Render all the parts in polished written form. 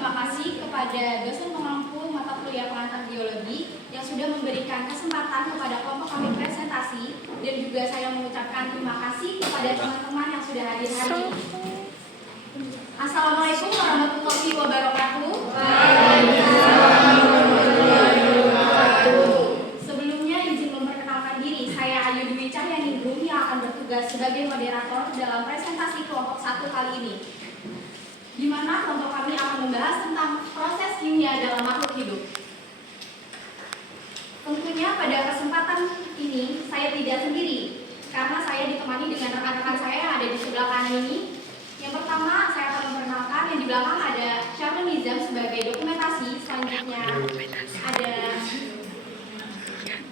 terima kasih kepada dosen pengampu mata kuliah pengantar biologi yang sudah memberikan kesempatan kepada kelompok kami presentasi, dan juga saya mengucapkan terima kasih kepada teman-teman yang sudah hadir hari ini. Assalamualaikum warahmatullahi wabarakatuh. Sebelumnya izin memperkenalkan diri, saya Ayu Dwi Cahyaningrum yang akan bertugas sebagai moderator dalam presentasi kelompok 1 kali ini, di mana kelompok kami akan membahas tentang proses kimia dalam makhluk hidup. Tentunya pada kesempatan ini saya tidak sendiri, karena saya ditemani dengan rekan-rekan saya yang ada di sebelah kanan ini. Yang pertama, saya akan memperkenalkan, yang di belakang ada Syarul Nizam sebagai dokumentasi. Selanjutnya ada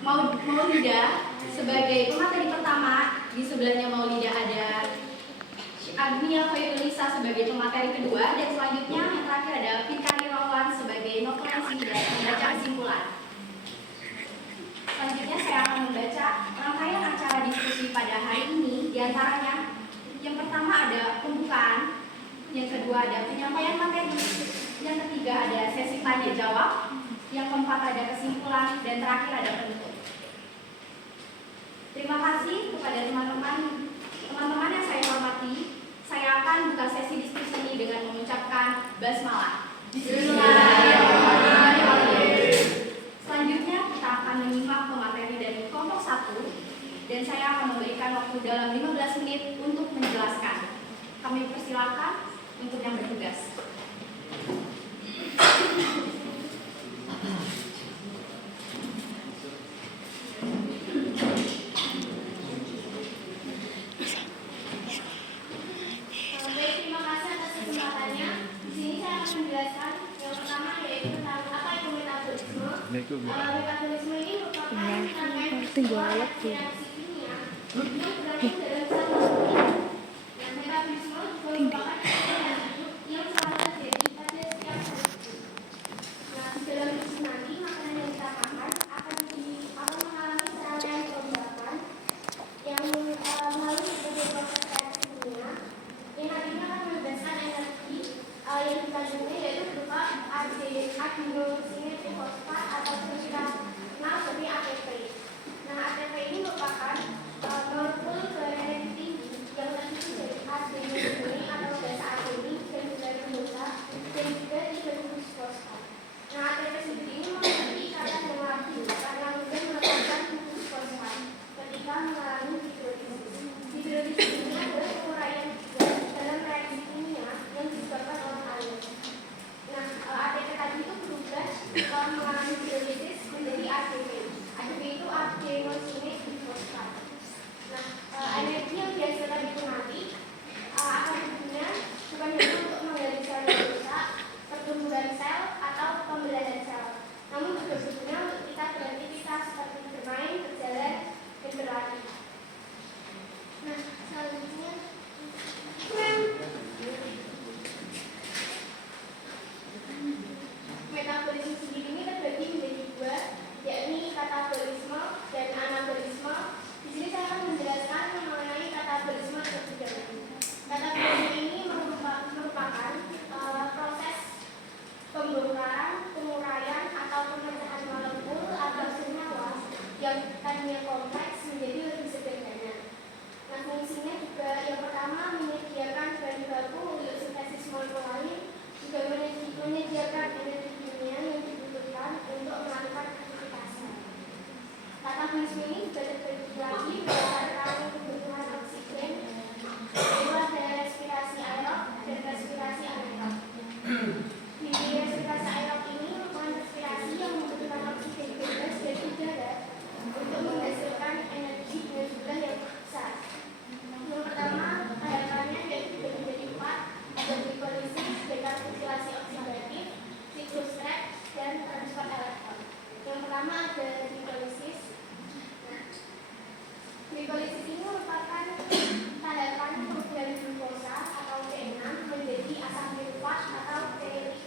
Maulida sebagai pemateri pertama. Di sebelahnya Maulida ada Agnia Khairulisa sebagai pemateri kedua, dan selanjutnya yang terakhir ada Fikari Rawan sebagai novelasi dan pembaca kesimpulan. Selanjutnya saya akan membaca rangkaian acara diskusi pada hari ini. Di antaranya, yang pertama ada pembukaan, yang kedua ada penyampaian materi, yang ketiga ada sesi tanya jawab, yang keempat ada kesimpulan, dan terakhir ada penutup. Terima kasih kepada teman-teman yang saya hormati. Saya akan buka sesi diskusi ini dengan mengucapkan basmalah. Bismillahirrahmanirrahim. Selanjutnya kita akan menyimak pemateri dari kelompok 1, dan saya akan memberikan waktu dalam 15 menit untuk menjelaskan. Kami persilakan untuk yang bertugas. Metabolisme ini merupakan rangkaian reaksi kimia yang terjadi dalam sel manusia. Nah, metabolisme juga merupakan proses hidup yang selalu terjadi pada setiap sel hidup. Nah, di dalam tubuh nanti makanan yang kita makan akan mengalami serangkaian perubahan yang melalui berbagai proses reaksi kimia yang nantinya akan membebaskan energi yang dikandungnya, yaitu berupa adenosine trifosfat atau kita kenal sebagai ATP. Nah, ATP ini merupakan molekul berenergi tinggi yang terdiri dari adenosine atau basa adenin dan juga glukosa dan juga hidrogenase fosfat. Nah, ATP sendiri ini memiliki ikatan yang labil karena mudah melepaskan glukosa fosfat ketika mengalami hidrolisis. Hidrolisis ini adalah penguraian gas dalam reaksi kimia yang disebabkan oleh air. Nah, ATP tadi itu berubah mengalami hidrolisis menjadi ADP. ADP itu adenosine trifosfat. Nah, energi yang dihasilkan itu nanti akan berguna bukan hanya untuk menggali sel yang rusak, pertumbuhan sel atau pembelahan sel, namun juga berguna untuk kita beraktivitas seperti bermain, berjalan, dan berlari. Nah, selanjutnya metabolisme sendiri ini terbagi menjadi dua, yakni katabolisme dan anabolisme. Di sini saya akan menjelaskan mengenai katabolisme terlebih dahulu. Katabolisme ini merupakan proses pembongkaran, penguraian atau pemecahan molekul atau senyawa yang tadinya kompleks menjadi lebih sederhana. Nah, fungsinya juga yang pertama menyediakan bahan baku untuk sintesis molekul lain, juga menyediakan energi kimia yang dibutuhkan untuk melakukan aktivitasnya. Katabolisme ini juga terbagi lagi berdasarkan kebutuhan oksigen, yaitu ada respirasi aerob dan respirasi anaerob. Di respirasi aerob ini merupakan respirasi yang membutuhkan oksigen bebas dari udara untuk menghasilkan energi dengan jumlah yang besar. Yang pertama, tahapannya yaitu menjadi 4, ada glikolisis, dekarbosilasi oksidatif, siklus Krebs, dan transfer elektron. Yang pertama ada glikolisis. Nah, glikolisis ini merupakan tahapan perubahan glukosa atau D6 menjadi asam sulfat atau PLI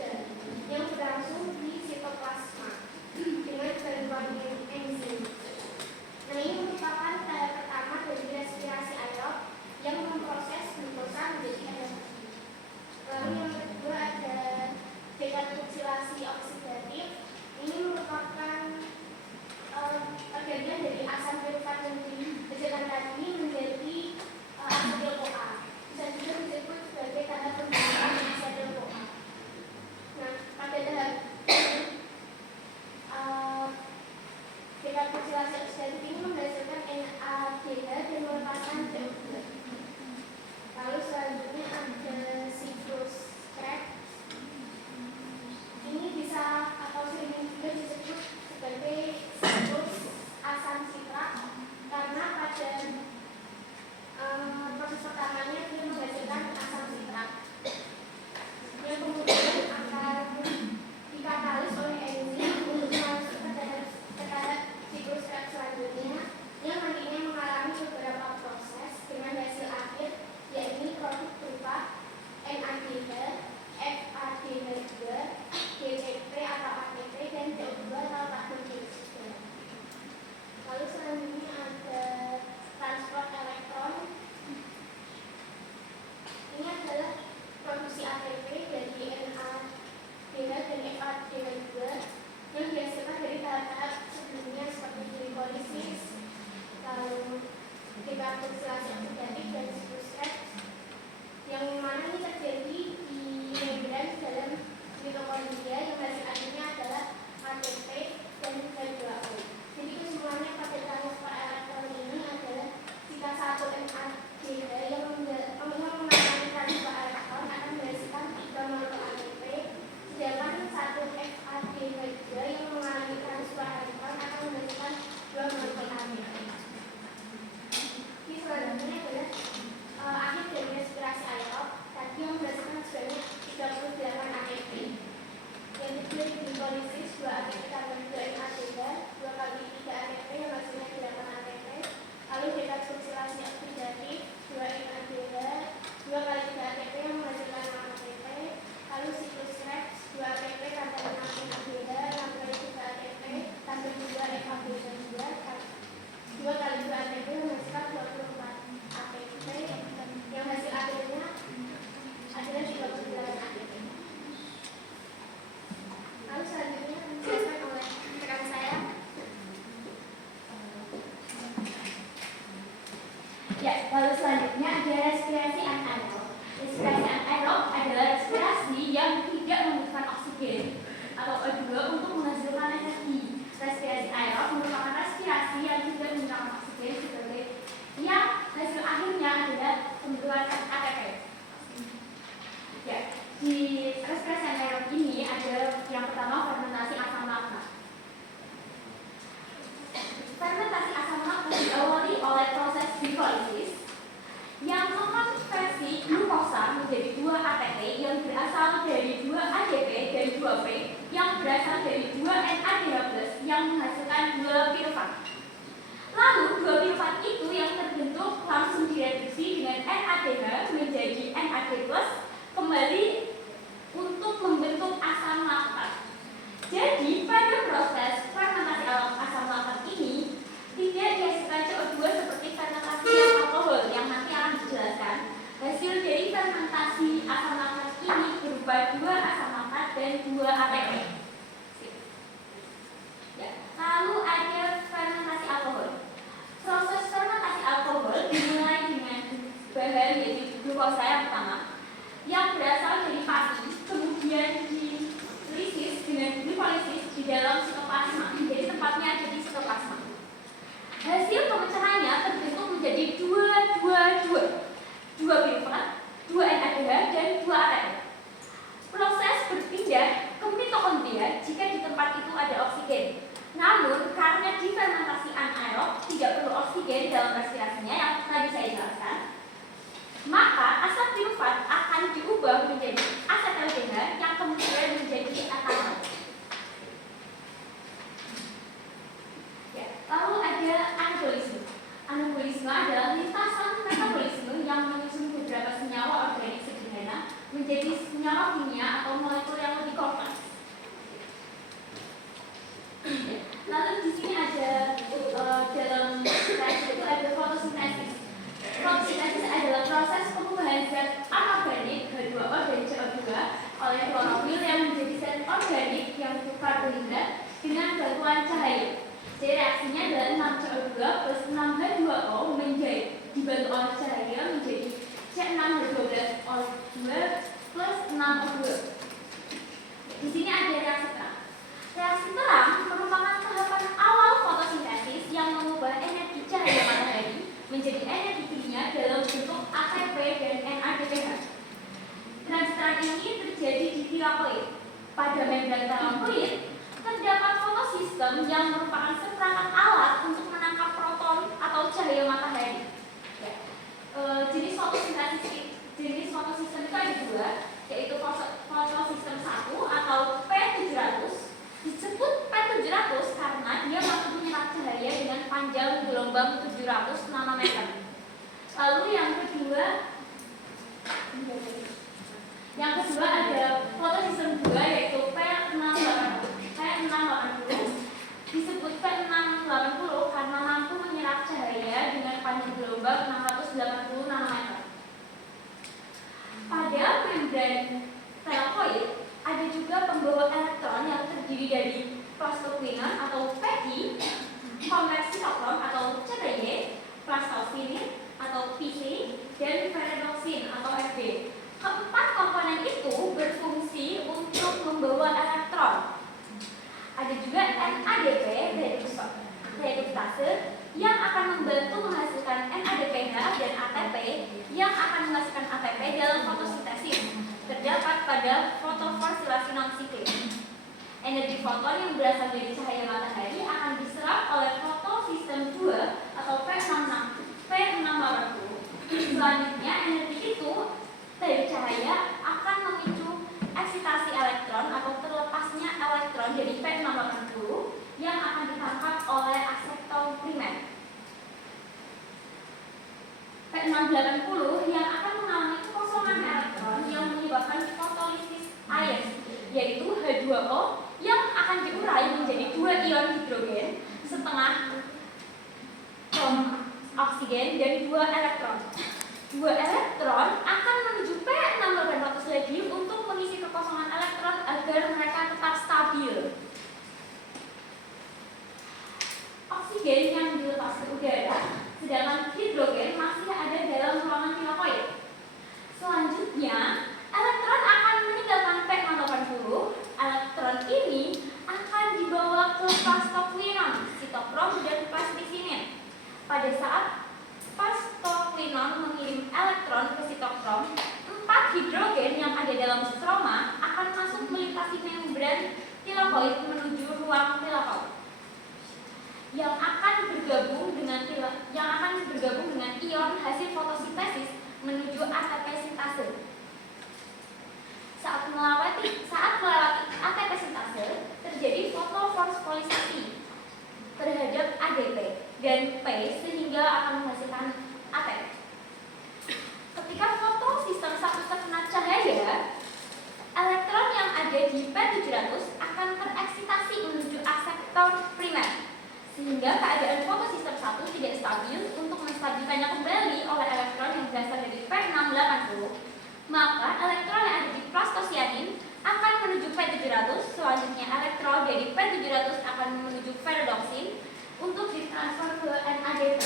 dan 2 ATP. Ya. Lalu ada fermentasi alkohol. Proses fermentasi alkohol dimulai dengan bahan yaitu glukosa yang pertama yang berasal dari pati, kemudian dilisis dengan glikolisis di dalam sitoplasma. Jadi tempatnya ada di sitoplasma. Hasil pemecahannya terbentuk menjadi dua pirufat, 2 NADH dan 2 ATP. Proses berpindah ke mitokondria jika di tempat itu ada oksigen. Namun karena difermentasi anaerob tidak perlu oksigen dalam respirasinya yang tadi saya jelaskan, maka asam pirufat akan diubah menjadi asetaldehyde yang kemudian menjadi etanol. Ya, lalu ada anabolisme. Anabolisme adalah lintasan metabolisme yang menyusun beberapa senyawa organik sederhana menjadi senyawa kimia atau molekul yang lebih kompleks. Lalu di sini ada dalam reaksi itu ada fotosintesis. Fotosintesis adalah proses pengubahan zat anorganik H2O dan CO2 oleh klorofil yang menjadi zat organik yang karbohidrat dengan bantuan cahaya. Jadi reaksinya adalah 6 CO2 plus 6 H2O menjadi dibantu oleh cahaya menjadi C6H12O2 plus 6O2. Di sini ada reaksi terang. Reaksi terang merupakan tahapan awal fotosintesis yang mengubah energi cahaya matahari menjadi energi kimia dalam bentuk ATP dan NADPH. Reaksi terang ini terjadi di tilakoid. Pada membran tilakoid terdapat fotosistem yang merupakan seperangkat alat untuk menangkap proton atau cahaya matahari. Ya. Jenis fotosistem itu ada 2, yaitu fotosistem 1 atau P700. Disebut P700 karena dia mampu menyerap cahaya dengan panjang gelombang 700 nanometer. Lalu yang kedua ada fotosistem 2 yaitu P680. Disebut P680 karena mampu menyerap cahaya dengan panjang gelombang 680 nanometer. Pada membran tilakoid ada juga pembawa elektron yang terdiri dari prostaglandin atau PI, kompleks sitokrom atau CTY, plastosinin atau PC, dan ferritoksin atau FB. Keempat komponen itu berfungsi untuk membawa elektron. Ada juga NADP dari reduktase yang akan membantu menghasilkan NADPH dan ATP yang akan menghasilkan ATP dalam fotosintesis. Terdapat pada fotofosilasi non-siklik. Energi foton yang berasal dari cahaya matahari akan diserap oleh fotosistem 2 atau P680. Selanjutnya, energi itu dari cahaya akan memicu eksitasi elektron atau terlepasnya elektron dari P680 yang akan ditangkap oleh aseton primer. P680 yang akan mengalami kekosongan elektron yang menyebabkan fotolisis air, yaitu H2O yang akan diurai menjadi 2 ion hidrogen, setengah oksigen dan 2 elektron. 2 elektron akan menuju P680 lagi untuk mengisi kekosongan elektron agar mereka tetap stabil. Oksigen yang dilepas ke udara, sedangkan hidrogen masih ada dalam ruangan tilakoid. Selanjutnya, elektron akan meninggalkan P680. Elektron ini akan dibawa ke plastoklinon, sitokrom dan plastisinin. Pada saat plastoklinon mengirim elektron ke sitokrom, 4 hidrogen yang ada dalam stroma akan masuk melintasi membran tilakoid menuju ruang tilakoid yang akan bergabung dengan ion hasil fotosintesis menuju ATP sintase. Saat melewati ATP sintase, terjadi fotofosforisasi terhadap ADP dan P sehingga akan menghasilkan ATP. Ketika fotosistem 1 terkena cahaya, elektron yang ada di P700 akan tereksitasi menuju aseton primer, sehingga keadaan fotosistem 1 tidak stabil. Untuk menstabilkannya kembali oleh elektron yang berasal dari P680, maka elektron yang ada di plastosianin akan menuju P700, selanjutnya elektron dari P700 akan menuju ferrodoksin untuk ditransfer ke NADP.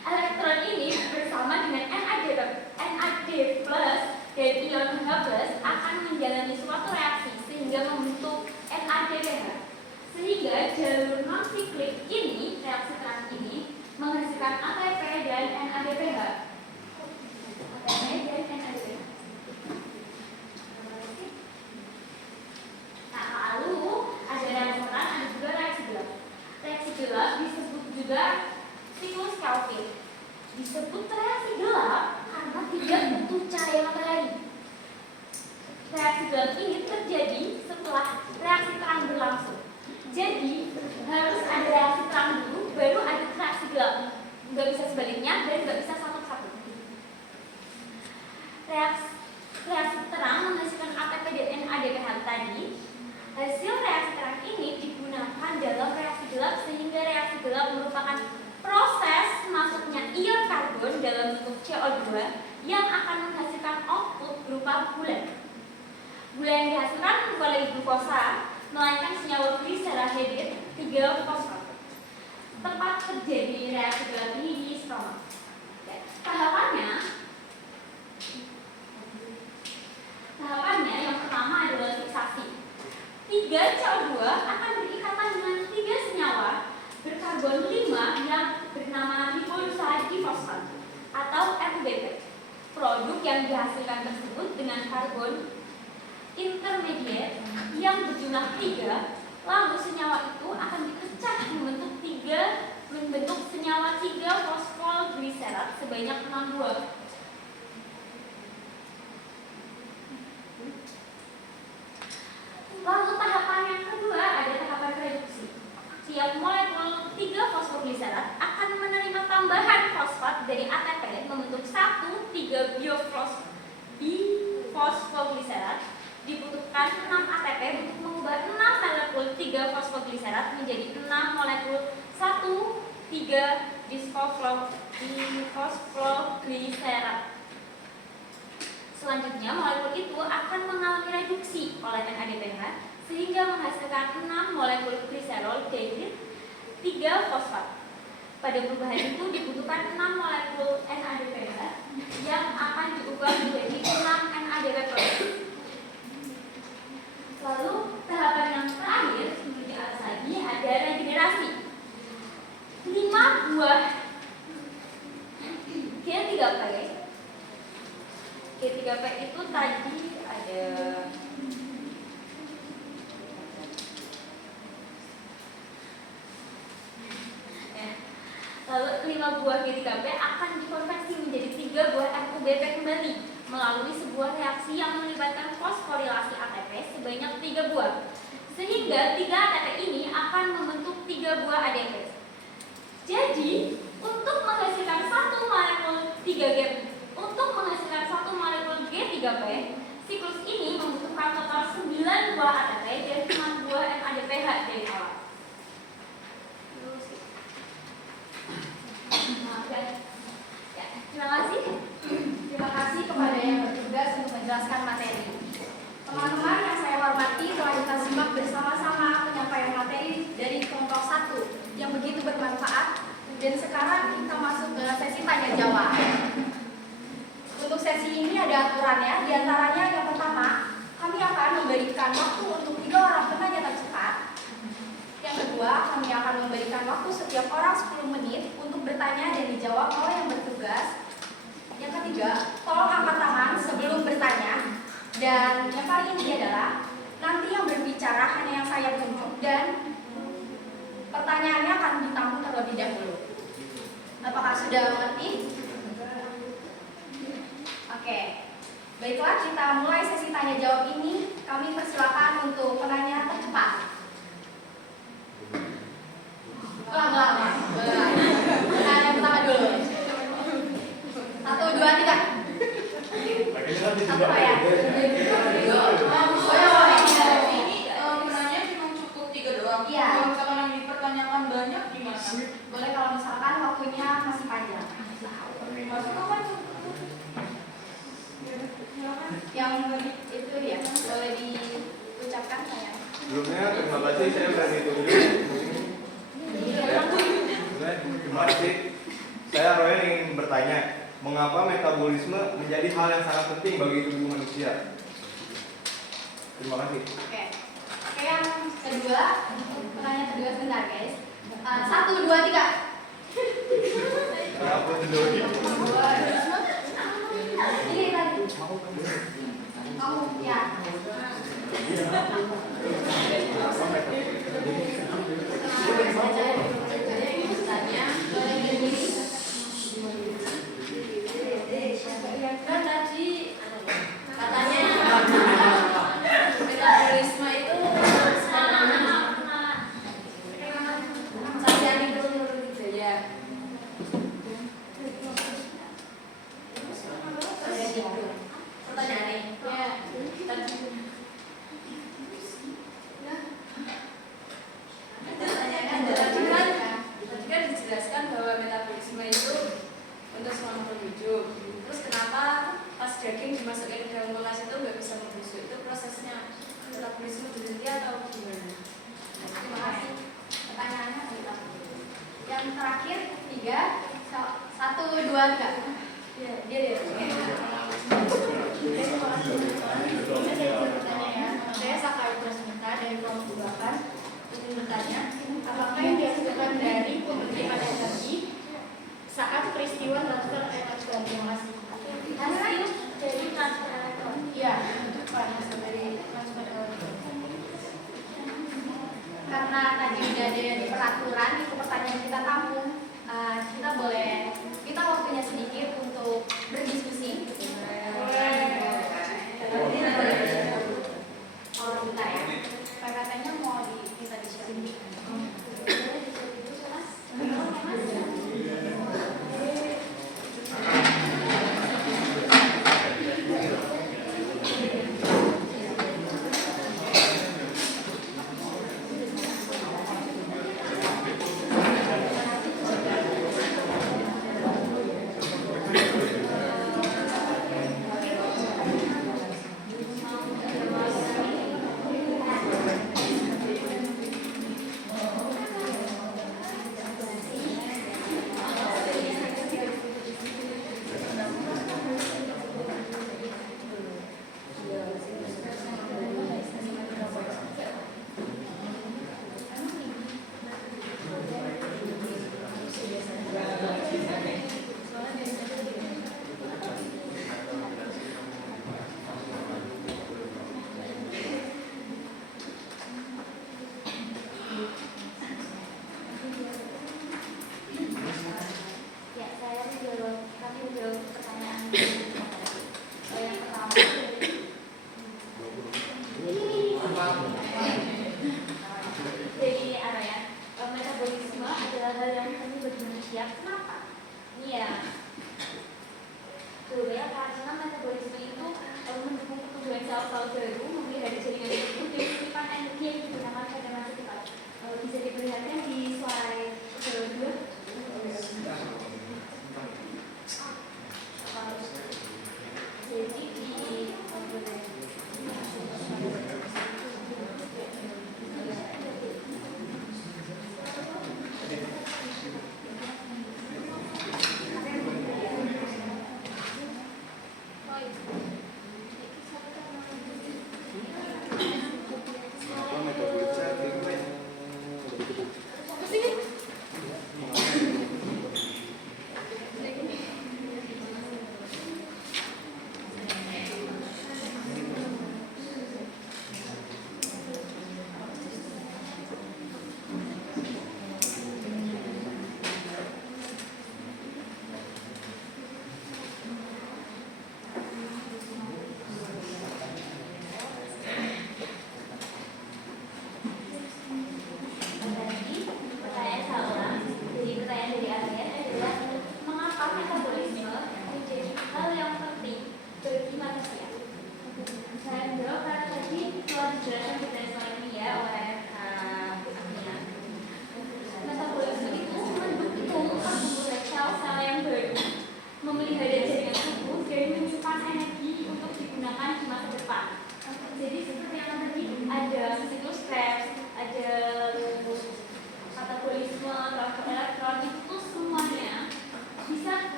Elektron ini bersama dengan NAD plus dan ion H plus akan menjalani suatu reaksi sehingga membentuk NADPH. Sehingga jalur non-siklik ini, reaksi terang ini, menghasilkan ATP dan NADPH. ATP dan NADPH. Nah, lalu ada reaksi terang, ada juga reaksi gelap. Reaksi gelap disebut juga siklus Kelvin. Disebut reaksi gelap karena tidak butuh cahaya matahari. Reaksi gelap ini terjadi setelah reaksi terang berlangsung. Jadi harus ada reaksi terang dulu, baru ada reaksi gelap. Nggak bisa sebaliknya dan nggak bisa satu-satu. Reaksi terang menghasilkan ATP dan NADPH tadi. Hasil reaksi terang ini digunakan dalam reaksi gelap sehingga reaksi gelap merupakan proses masuknya ion karbon dalam bentuk CO2 yang akan menghasilkan output berupa bulan. Bulan yang dihasilkan bukan lagi glukosa, melainkan senyawa glyceraldehyde 3-fosfat. Tempat terjadi reaksi gelap ini di stroma. Tahapannya yang pertama adalah fiksasi. 3 CO2 akan berikatan dengan 3 senyawa berkarbon 5 yang bernama ribolusa difosfat atau RUBP. Produk yang dihasilkan tersebut dengan karbon intermediate yang berjumlah 3, lalu senyawa itu akan dipecah membentuk senyawa 3-fosfolgliserat sebanyak 6 buah. Lalu tahapan yang kedua ada tahapan reduksi. Tiap molekul 3-fosfolgliserat akan menerima tambahan fosfat dari ATP membentuk 1,3-biofosfolgliserat. Dibutuhkan 6 ATP untuk mengubah 6 molekul 3-fosfolgliserat menjadi 6 molekul 1,3-bisfosfolgliserat. Selanjutnya molekul itu akan mengalami reduksi oleh NADPH sehingga menghasilkan 6 molekul gliserol dehid 3-fosfat. Pada perubahan itu dibutuhkan 6 molekul NADPH yang akan diubah menjadi 6 NADP+. Lalu tahapan yang terakhir menuju atas lagi ada regenerasi. 5 buah G3P. G3P itu tadi ada lalu 5 buah G3P akan dikonversi menjadi 3 buah RUBP kembali melalui sebuah reaksi yang melibatkan fosforilasi ATP sebanyak 3 buah. Sehingga 3 ATP ini akan membentuk 3 buah ADP. Jadi, untuk menghasilkan satu molekul G3P, siklus ini membutuhkan total 9 buah ATP dan 6 buah NADPH dari awal. Terima kasih. Terima kasih kepada yang bertugas untuk menjelaskan materi. Teman-teman yang saya hormati, telah kita simak bersama-sama penyampaian materi dari kelompok 1 yang begitu bermanfaat. Dan sekarang kita masuk ke sesi tanya jawab. Untuk sesi ini ada aturannya, diantaranya yang pertama, kami akan memberikan waktu untuk 3 orang penanya tercepat. Yang kedua, kami akan memberikan waktu setiap orang 10 menit untuk bertanya dan dijawab oleh yang bertugas. Yang ketiga, tolong angkat tangan sebelum bertanya. Dan yang paling inti adalah nanti yang berbicara hanya yang saya tunjuk dan pertanyaannya akan ditampung terlebih dahulu. Apakah sudah mengerti? Oke. Baiklah, kita mulai sesi tanya jawab ini. Kami persilakan untuk penanya tercepat. Pelan-pelan. Pertanyaan yang pertama dulu. 1, 2, 3. Apa ya? Ini menanya cuma cukup 3 doang. Iya. Kalau misalkan yang dipertanyakan banyak gimana? Boleh kalau misalkan waktunya masih panjang. Masuk kapan? Yang itu ya, boleh diucapkan sayang. Sebelumnya terima kasih saya sudah ditunjuk. Terima kasih. Saya Roy ingin bertanya, mengapa metabolisme menjadi hal yang sangat penting bagi tubuh manusia? Terima kasih. Oke. Oke, yang kedua, pertanyaan kedua sebentar guys. 1, 2, 3. Apa dulu? Ini tadi. Kamu ya. Kan tadi katanya metabolisme itu sayang itu menurut Hidayah. Pertanyaannya Ya. tadi kan dijelaskan bahwa metabolisme itu untuk semua makhluk hidup. Terus kenapa pas daging dimasukin ke dalam kulkas itu nggak bisa membusuk? Itu prosesnya metabolisme dihenti atau gimana? Terima kasih. Pertanyaannya adalah yang terakhir 3, 1, 2, 3. Iya, dia. Saya Sakai Prasmita dari kelompok 8 ingin bertanya, apakah yang dihasilkan dari pembentukan energi saat peristiwa transfer elektron? Terima kasih. Hasil dari transfer elektron. Iya, hasil dari transfer elektron. Karena tadi udah ada di peraturan, itu pertanyaan kita tampung. Kita waktunya sedikit untuk berdiskusi. Oh, bentar ya. PPT-nya mau bisa di-share.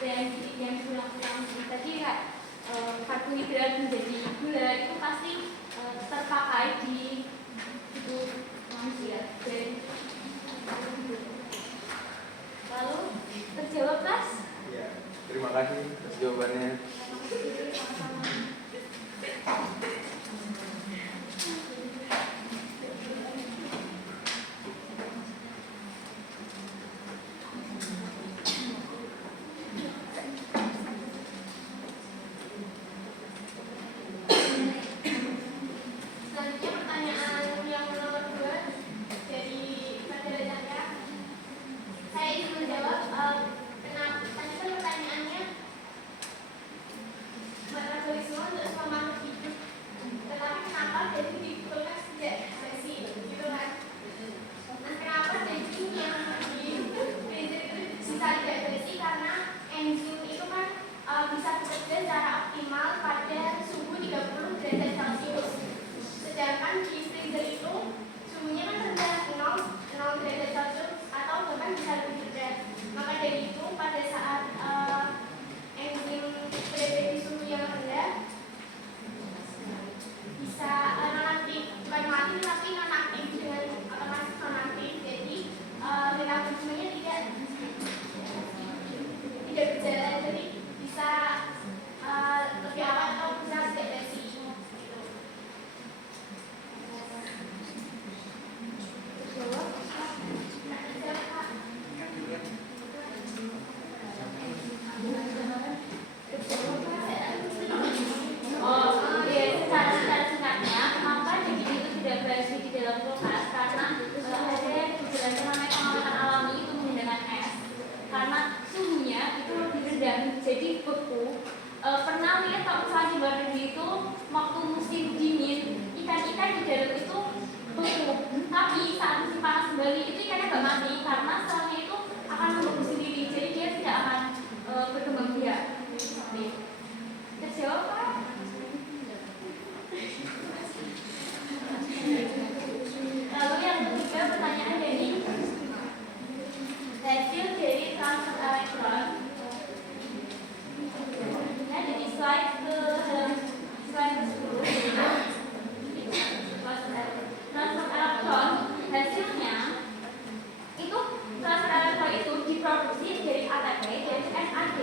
dan yang diulang-ulang tadi kayak karbohidrat menjadi gula itu pasti terpakai di tubuh manusia. Dan lalu terjawab Mas? Ya, terima kasih atas jawabannya. Selanjutnya pertanyaan yang nomor 2 dari materi saya. Saya ingin menjawab kenapa tadi kan pertanyaannya metabolisme untuk semua makhluk hidup. Tetapi kenapa jadi dikulkas tidak ekspresi gitu kan? Nah kenapa jadi yang di freezer itu bisa tidak ekspresi karena enzim itu kan bisa bekerja secara optimal pada suhu 30 derajat Celcius. Sedangkan di freezer itu suhunya kan rendah 0 derajat Celcius atau bahkan bisa lebih rendah. Maka dari itu pada saat enzim berada di suhu yang rendah bisa nonaktif, bukan mati tapi nonaktif dengan otomatis nonaktif. Jadi metabolismenya tidak berjalan, jadi bisa lebih awal atau bisa depresi. Oh, iya, secara singkatnya, kenapa jadi itu tidak berhasil di dalam kulkas? Karena ada penjelasan namanya pengawatan alami itu menggunakan es. Karena suhunya itu lebih rendah, jadi beku. Pernah lihat kalau misalnya di luar negeri itu waktu musim dingin, ikan-ikan di dalam itu beku. Tapi saat musim panas kembali itu ikannya nggak mati karena selnya itu akan membeku sendiri, jadi dia tidak akan berkembang biak. Terjawab Pak? Lalu yang ketiga pertanyaan dari hasil dari transfer elektron. Nah, jadi slide ke slide ke-10. Transfer elektron hasilnya itu transfer elektron itu diproduksi dari ATP dan NAD,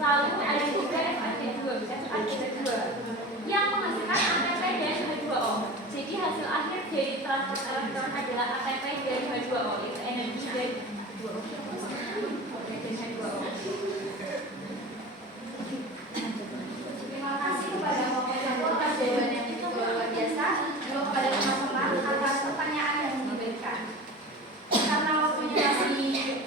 lalu ada juga FAD2 yang menghasilkan ATP dan H2O. Jadi hasil akhir dari transfer elektron adalah ATP dan H2O, yaitu energi dan H2O. Terima kasih kepada Bapak Jago atas jawaban yang itu luar biasa, dan kepada teman-teman atas pertanyaan yang diberikan. Karena waktunya masih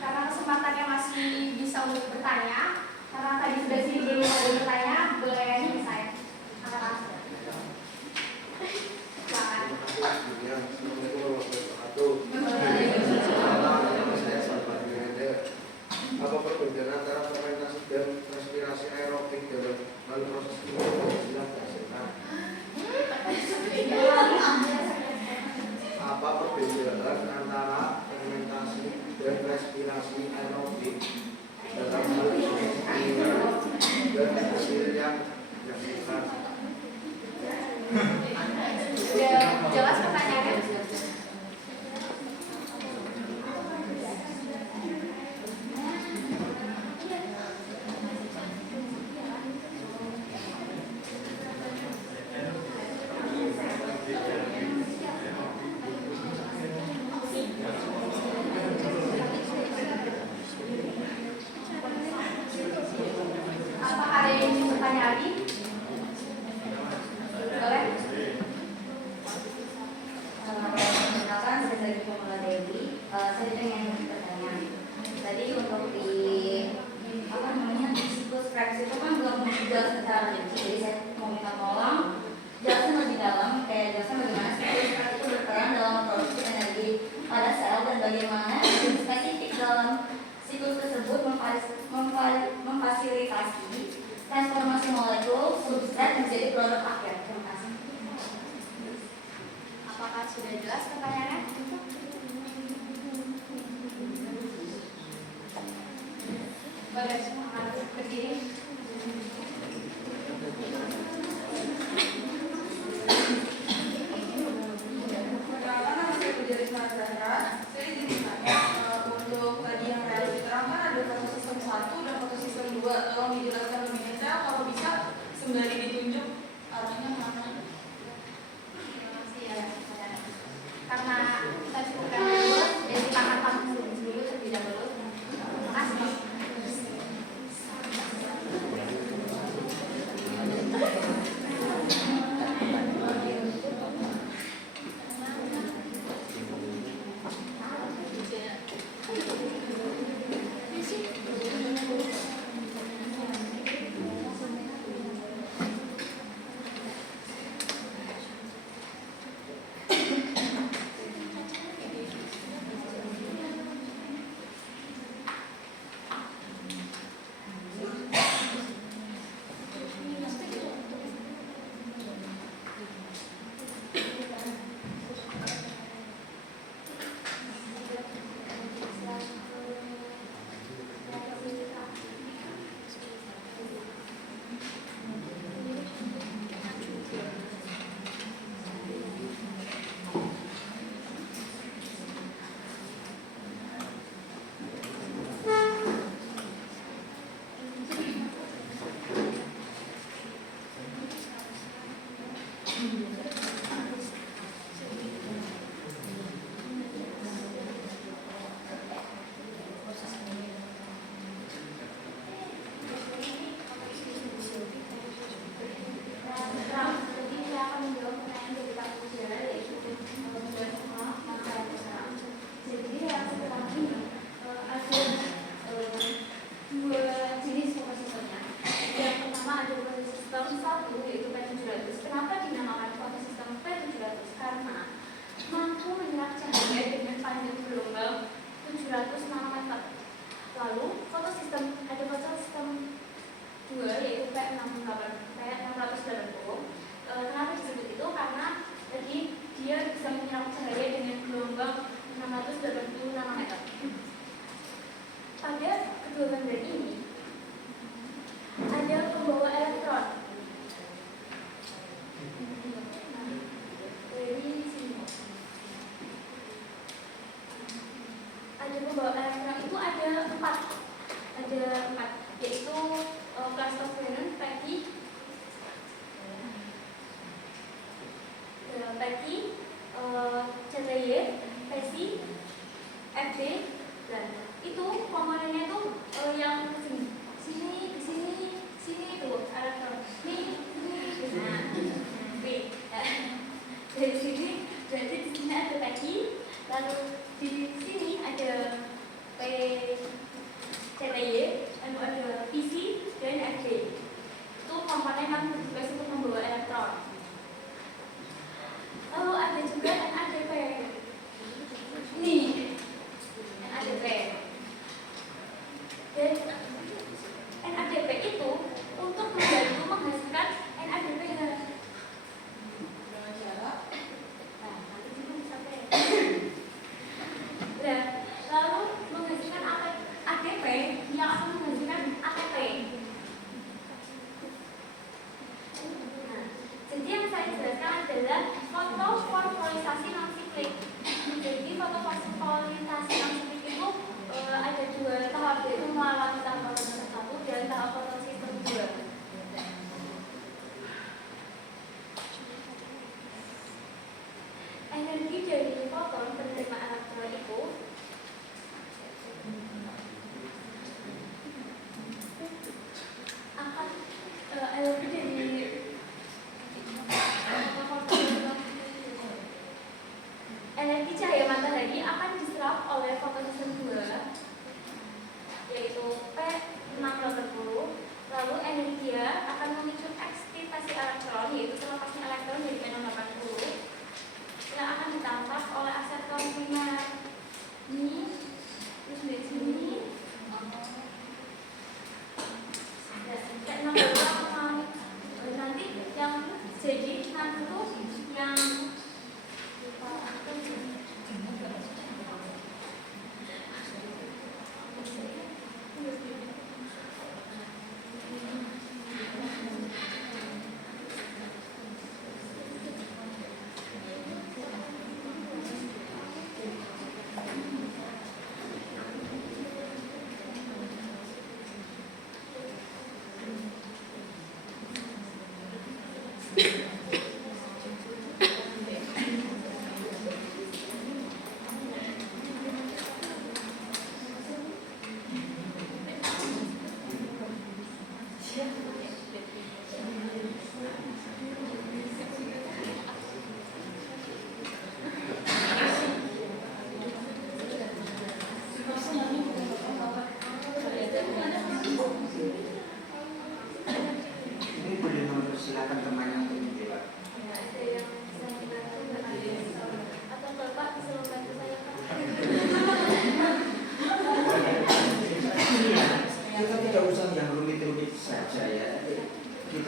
karena kesempatannya masih bisa untuk bertanya, karena tadi sudah sini belum ada yang bertanya, boleh ini saya angkat langsung. Silakan. Apa perbedaan antara fermentasi dan respirasi aerobik dalam hal proses kimia dihasilkan? Apa perbedaan antara fermentasi dan respirasi aerobik dalam hal proses kimia dan hasil yang dihasilkan? Sudah jelas pertanyaannya? Apakah ada yang ingin bertanya lagi? Boleh? Perkenalkan, saya dari Pemula Dewi. Saya pengen bertanya. Tadi untuk di siklus Krebs itu kan belum jelas secara rinci. Jadi saya mau minta tolong jelasin lebih dalam, kayak jelasin bagaimana siklus Krebs itu berperan dalam produksi energi pada sel dan bagaimana spesifik dalam siklus tersebut memfasilitasi transformasi molekul substrat menjadi produk sembari ditunjuk arahnya mana. Terima kasih ya. Karena kita cukupkan dulu, jadi kita akan dulu terlebih dahulu. Terima kasih.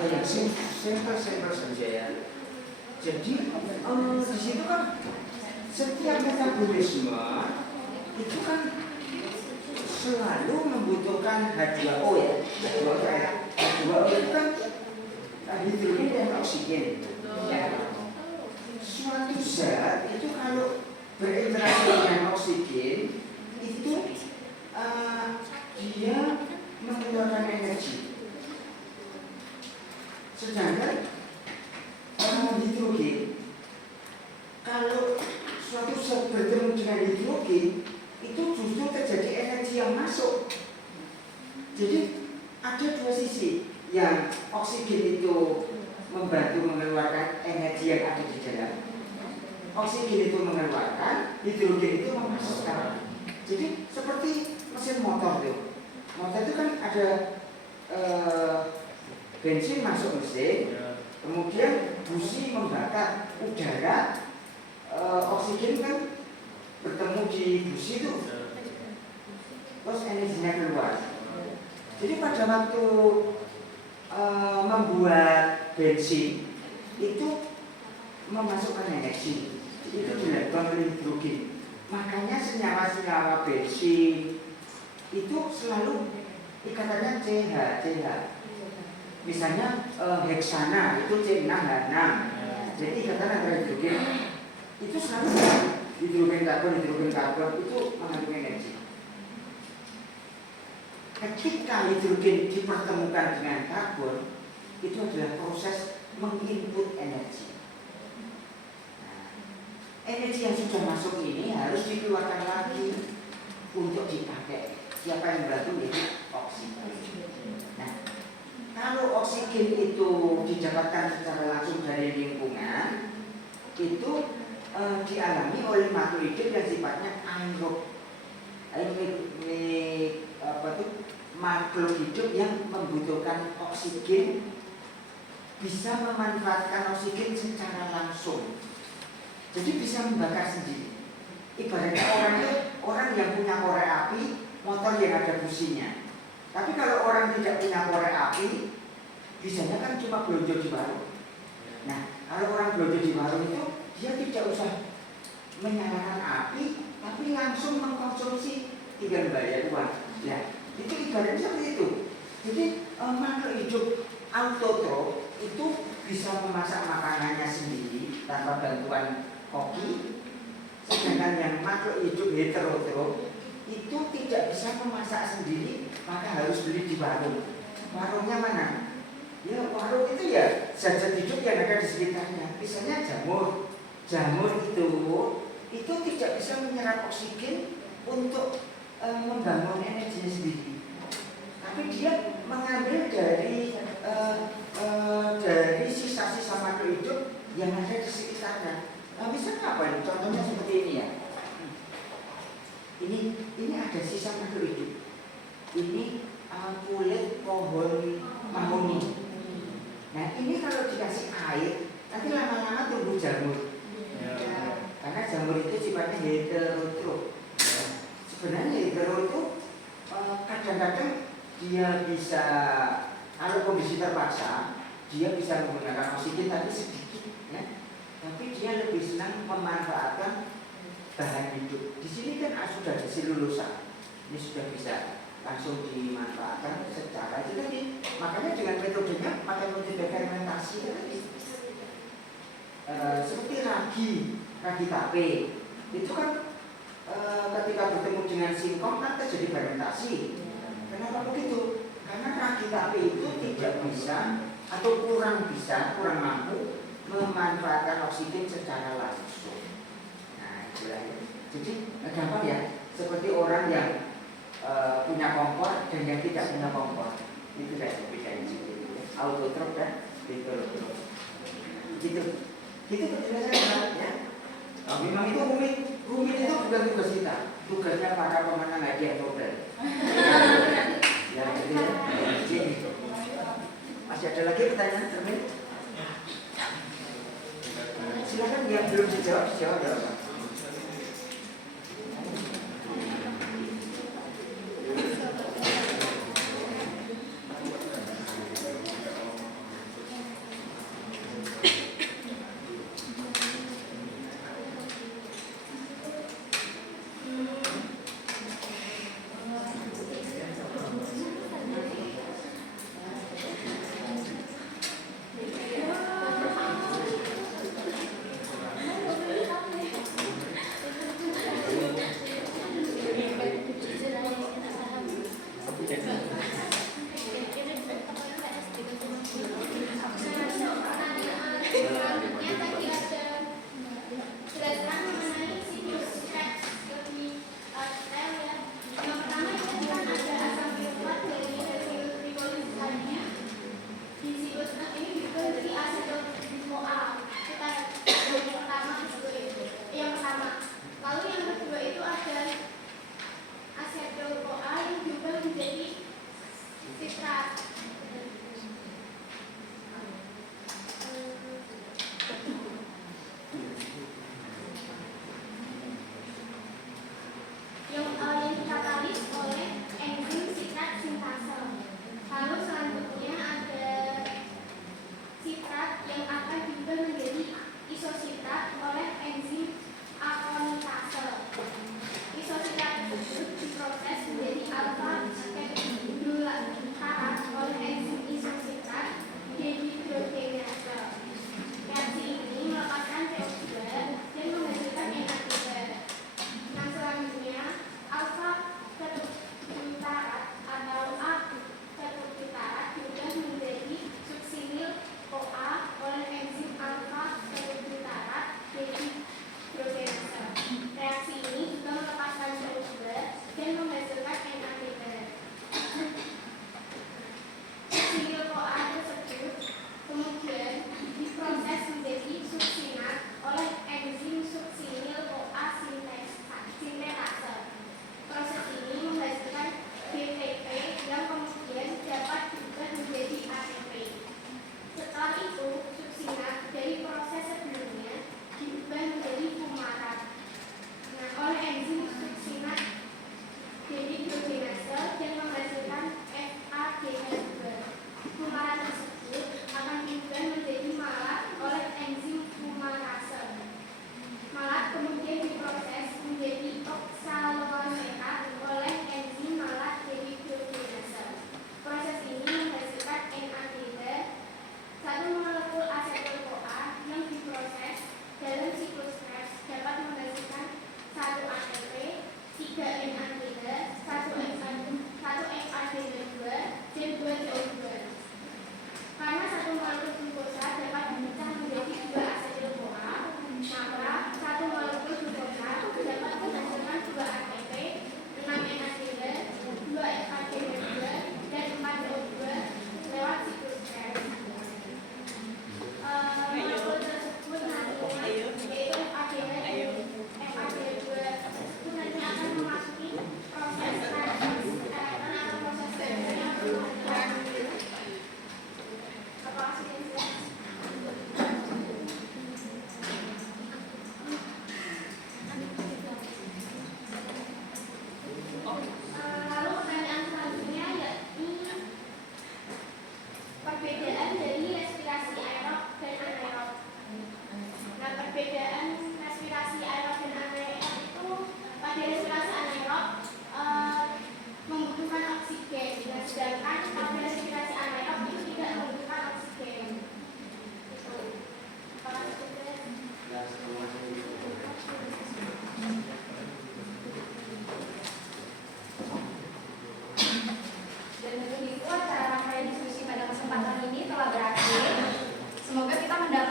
kita yang simple saja ya. Jadi di situ kan setiap metabolisme itu kan selalu membutuhkan H2O ya. H2O itu kan hidrogen dan oksigen. Ya. Suatu zat itu kalau berinteraksi dengan oksigen itu dia mengeluarkan energi. Sedangkan hidrogen, kalau suatu zat bertemu dengan hidrogen itu justru terjadi energi yang masuk. Jadi ada dua sisi, yang oksigen itu membantu mengeluarkan energi yang ada di dalam, oksigen itu mengeluarkan, hidrogen itu memasukkan. Jadi seperti mesin motor tuh. Motor itu kan ada bensin masuk mesin, kemudian busi membakar udara, oksigen kan bertemu di busi itu, terus energinya keluar. Jadi pada waktu membuat bensin itu memasukkan energi, itu dilakukan oleh hidrogen. Makanya senyawa-senyawa bensin itu selalu ikatannya CH. Misalnya heksana itu C6H6. Jadi ikatan antara hidrogen itu selalu hidrogen karbon itu mengandung energi. Ketika hidrogen dipertemukan dengan karbon, itu adalah proses menginput energi. Nah, energi yang sudah masuk ini harus dikeluarkan lagi untuk dipakai. Siapa yang bantu itu oksigen. Nah, kalau oksigen itu didapatkan secara langsung dari lingkungan, itu dialami oleh makhluk hidup yang sifatnya anaerob. Makhluk hidup yang membutuhkan oksigen bisa memanfaatkan oksigen secara langsung. Jadi bisa membakar sendiri. Ibaratnya orang yang punya korek api, motor yang ada businya. Tapi kalau orang tidak punya korek api, bisanya kan cuma belanja di warung. Nah, kalau orang belanja di warung itu dia tidak usah menyalakan api, tapi langsung mengkonsumsi, tinggal bayar uang. Nah, itu ibaratnya seperti itu. Jadi makhluk hidup autotrof itu bisa memasak makanannya sendiri tanpa bantuan koki. Sedangkan yang makhluk hidup heterotrof itu tidak bisa memasak sendiri, maka harus beli di warung. Warungnya mana? Ya warung itu ya zat-zat hidup yang ada di sekitarnya. Misalnya jamur. Jamur itu tidak bisa menyerap oksigen untuk membangun energinya sendiri. Tapi dia mengambil dari sisa-sisa makhluk hidup yang ada di sekitarnya. Misalnya apa ini? Contohnya seperti ini ya. Ini ada sisa makhluk hidup. Ini kulit pohon mahoni. Nah ini kalau dikasih air, nanti lama-lama tumbuh jamur. Karena jamur itu sifatnya heterotrof. Sebenarnya hetero itu kadang-kadang dia bisa, kalau kondisi terpaksa, dia bisa menggunakan oksigen tapi sedikit, ya. Tapi dia lebih senang memanfaatkan bahan hidup. Di sini kan sudah ada selulosa, ini sudah bisa langsung dimanfaatkan secara itu tadi. Makanya dengan metodenya pakai metode fermentasi tadi. Seperti ragi tape itu kan ketika bertemu dengan singkong kan terjadi fermentasi. Kenapa begitu? Karena ragi tape itu tidak bisa atau kurang mampu memanfaatkan oksigen secara langsung. Nah itulah ya. Jadi gampang ya, seperti orang yang punya kompor dan yang tidak punya kompor. Itu sudah bedanya. Autotrof dan heterotrof. Gitu penjelasan ya. Memang itu rumit itu bukan tugas kita, tugasnya para pemenang hadiah Nobel. Ya, jadi masih ada lagi pertanyaan termin? Silakan yang belum dijawab ya.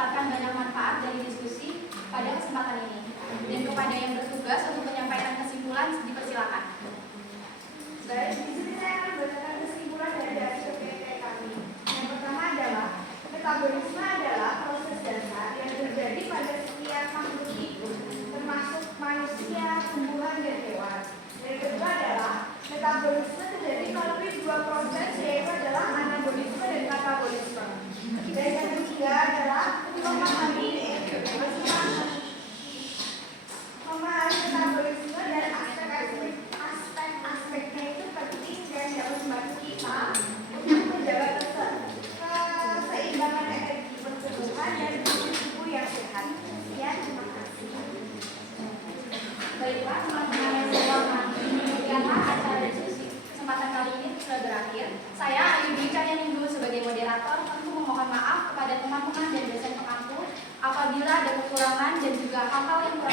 mendapatkan banyak manfaat dari diskusi pada kesempatan ini. Dan kepada yang bertugas untuk menyampaikan kesimpulan, dipersilakan. Baik, di sini saya akan membacakan kesimpulan dari hasil PPT kami. Yang pertama adalah metabolisme adalah proses dasar yang terjadi pada setiap makhluk hidup, termasuk manusia, tumbuhan, dan hewan. Yang kedua adalah metabolisme terjadi melalui dua proses, yaitu adalah anabolisme dan katabolisme. Dan yang ketiga adalah memahami metabolisme dan aspek-aspeknya itu penting dan dapat membantu kita untuk menjaga keseimbangan energi pertumbuhan dan tubuh yang sehat. Sekian, terima kasih. Baiklah, teman-teman yang saya hormati, demikianlah acara diskusi kesempatan kali ini sudah berakhir. Saya Ayu Dwi Cahyaningrum sebagai moderator tentu memohon maaf kepada teman-teman dan dosen pengampu apabila ada kekurangan dan juga hal-hal yang kurang